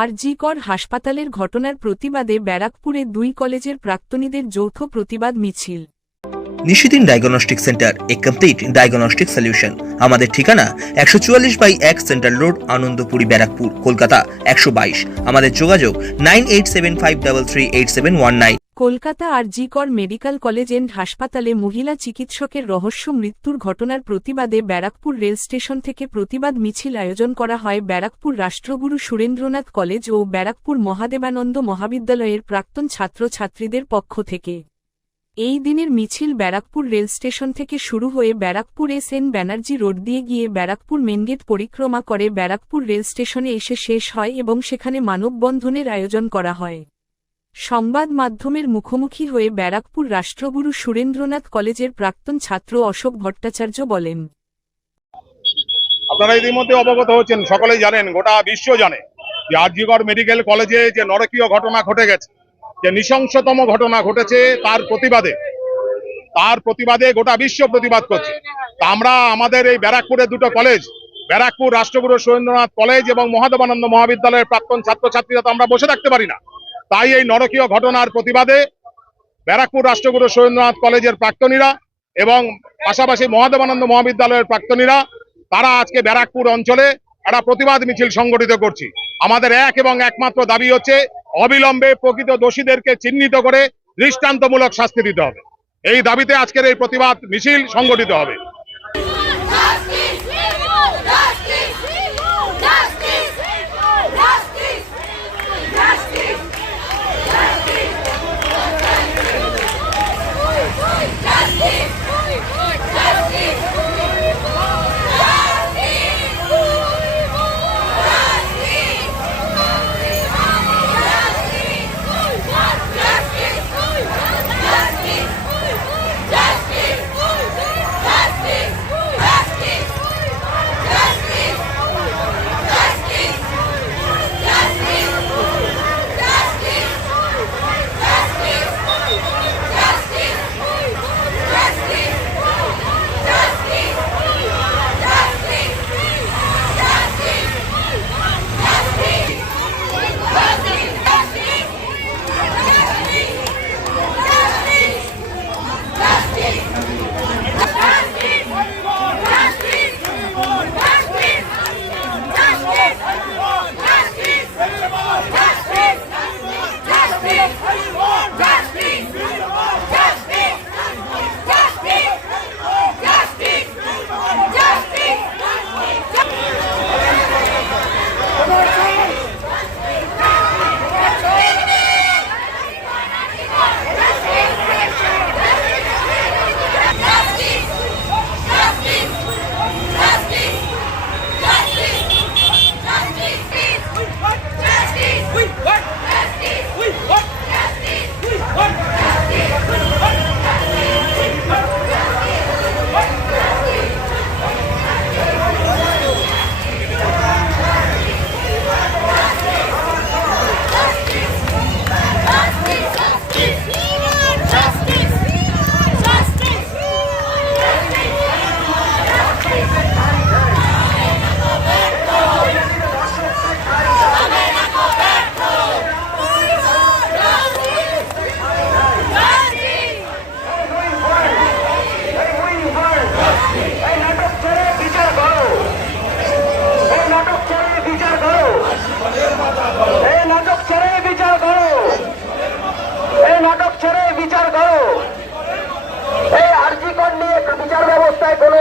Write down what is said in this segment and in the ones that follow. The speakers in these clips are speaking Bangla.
আর জি কর হাসপাতালের ঘটনার প্রতিবাদে ব্যারাকপুরে দুই কলেজের প্রাক্তনীদের যৌথ প্রতিবাদ মিছিল। Nishidin diagnostic centre, A complete diagnostic solution. আমাদের ঠিকানা একশো চুয়াল্লিশ বাই এক সেন্ট্রাল রোড, আনন্দপুরি, ব্যারাকপুর, কলকাতা, একশো বাইশ। আমাদের যোগাযোগ nine eight seven five double three eight seven one nine. Kolkata R G Kar medical college and হাসপাতালে মহিলা চিকিৎসকের রহস্য মৃত্যুর ঘটনার প্রতিবাদে ব্যারাকপুর রেল স্টেশন থেকে প্রতিবাদ মিছিল আয়োজন করা হয় ব্যারাকপুর রাষ্ট্রগুরু সুরেন্দ্রনাথ কলেজ ও ব্যারাকপুর মহাদেবানন্দ মহাবিদ্যালয়ের প্রাক্তন ছাত্রছাত্রীদের পক্ষ থেকে। এই দিনের মিছিল ব্যারাকপুর রেল স্টেশন থেকে শুরু হয়ে Barrackpore S N Banerjee road দিয়ে গিয়ে ব্যারাকপুর মেনগেট পরিক্রমা করে ব্যারাকপুর রেল স্টেশনে এসে শেষ হয় এবং সেখানে মানববন্ধনের আয়োজন করা হয়। সংবাদ মাধ্যমের মুখোমুখি হয়ে ব্যারাকপুর রাষ্ট্রগুরু সুরেন্দ্রনাথ কলেজের প্রাক্তন ছাত্র অশোক ভট্টাচার্য বলেন। আপনারা ইতিমধ্যে অবগত হচ্ছেন, সকলেই জানেন, গোটা বিশ্ব জানে যে আরজিগড় মেডিকেল কলেজে যে নরকীয় ঘটনা ঘটে গেছে, যে নৃশংসতম ঘটনা ঘটেছে, তার প্রতিবাদে তার প্রতিবাদে গোটা বিশ্ব প্রতিবাদ করছে। তা আমরা আমাদের এই ব্যারাকপুরের দুটো কলেজ, ব্যারাকপুর রাষ্ট্রগুরু সুরেন্দ্রনাথ কলেজ এবং মহাদেবানন্দ মহাবিদ্যালয়ের প্রাক্তন ছাত্রছাত্রীরা তো আমরা বসে থাকতে পারি না। তাই এই নরকীয় ঘটনার প্রতিবাদে ব্যারাকপুর রাষ্ট্রগুরু সুরেন্দ্রনাথ কলেজের প্রাক্তনীরা এবং পাশাপাশি মহাদেবানন্দ মহাবিদ্যালয়ের প্রাক্তনীরা, তারা আজকে ব্যারাকপুর অঞ্চলে একটা প্রতিবাদ মিছিল সংগঠিত করছি। আমাদের এক এবং একমাত্র দাবি হচ্ছে, অবিলম্বে প্রকৃত দোষীদেরকে চিহ্নিত করে দৃষ্টান্তমূলক শাস্তি দিতে হবে। এই দাবিতে আজকের এই প্রতিবাদ মিছিল সংগঠিত হবে।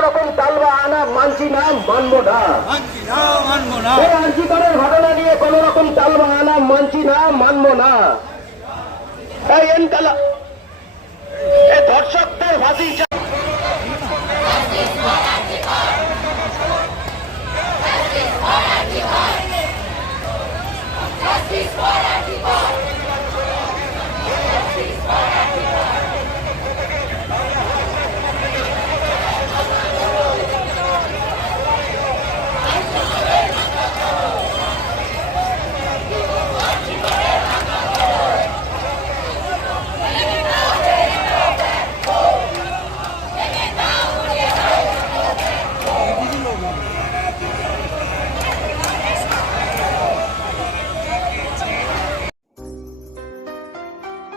রকম তালবা আনা মানছি না মানবো না। এই ঘটনা নিয়ে কোন রকম তালবা আনা মানছি না মানবো না। ধর্ষক